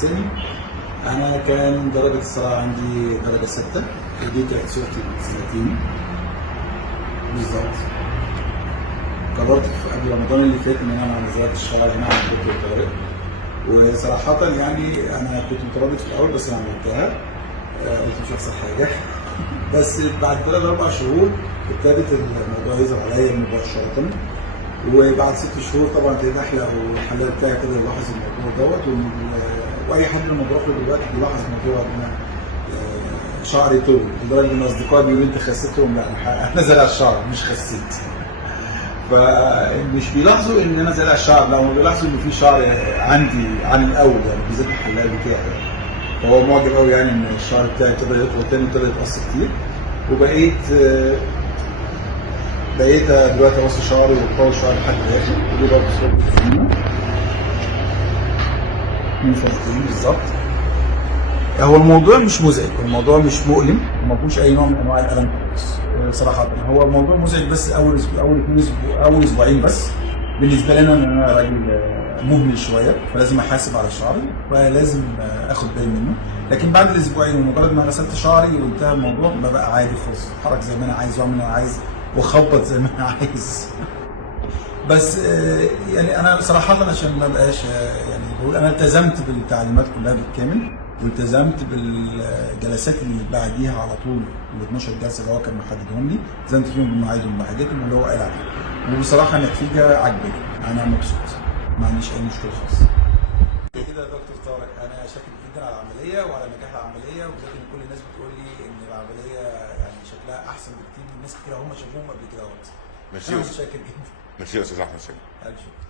السن. انا كان درجه الصراع عندي درجه 6، ودي كانت صورتي من سنتين بالظبط. قررت قبل رمضان اللي فات ان انا اعمل زراعه الشعر هنا عند دكتور طارق، وصراحه يعني انا كنت متردد في الاول بس انا عملتها. قلت مش هيحصل حاجه بس بعد 3-4 شهور ابتدت الموضوع يظهر عليا مباشره، وبعد 6 شهور طبعا ابتديت احلق والحلاق بتاعي ابتدى يلاحظ الموضوع دوت، واي حد لما بروح له دلوقتي بيلاحظ موضوع ان انا شعري طول، لدرجه ان اصدقائي بيقولوا انت خسيتهم. لا انا زارع الشعر مش خسيت. فمش بيلاحظوا ان انا زارع الشعر، لا هم بيلاحظوا ان في شعر عندي عن الاول، يعني بالذات الحلاق بتاعي. فهو معجب قوي يعني ان الشعر بتاعي ابتدى يطول تاني وابتدى يتقص كتير، بقيت دلوقتي اقص شعري وبطول شعري لحد الاخر، ودي برضه صوره من سنتين بالظبط. هو الموضوع مش مزعج، الموضوع مش مؤلم، وما فيهوش اي نوع من انواع الالم خالص صراحه. هو الموضوع مزعج بس اول اسبوعين بس. بالنسبه لي ان انا راجل مهمل شويه، فلازم احاسب على شعري فلازم اخد بالي منه. لكن بعد الاسبوعين ومجرد ما غسلت شعري وانتهى الموضوع بقى عادي خالص، اتحرك زي ما انا عايز واعمل اللي انا عايز واخبط زي ما انا عايز. بس يعني انا صراحه عشان ما بقاش يعني بقول انا التزمت بالتعليمات كلها بالكامل، والتزمت بالجلسات اللي بعديها على طول، ال 12 جلسه اللي هو كان محددهم لي، التزمت فيهم بمواعيدهم وبحاجاتهم اللي هو قال عليها. وبصراحه النتيجه عجباني، انا مبسوط، ما عنديش اي مشكله خالص. كده يا دكتور طارق انا شاكر جدا على العمليه وعلى نجاح العمليه، وبالذات ان كل الناس بتقول لي ان العمليه يعني شكلها احسن بكتير من ناس كتير هم شافوهم قبل كده. ميرسي انا شاكر جدا. ميرسي يا استاذ احمد. الف شكر.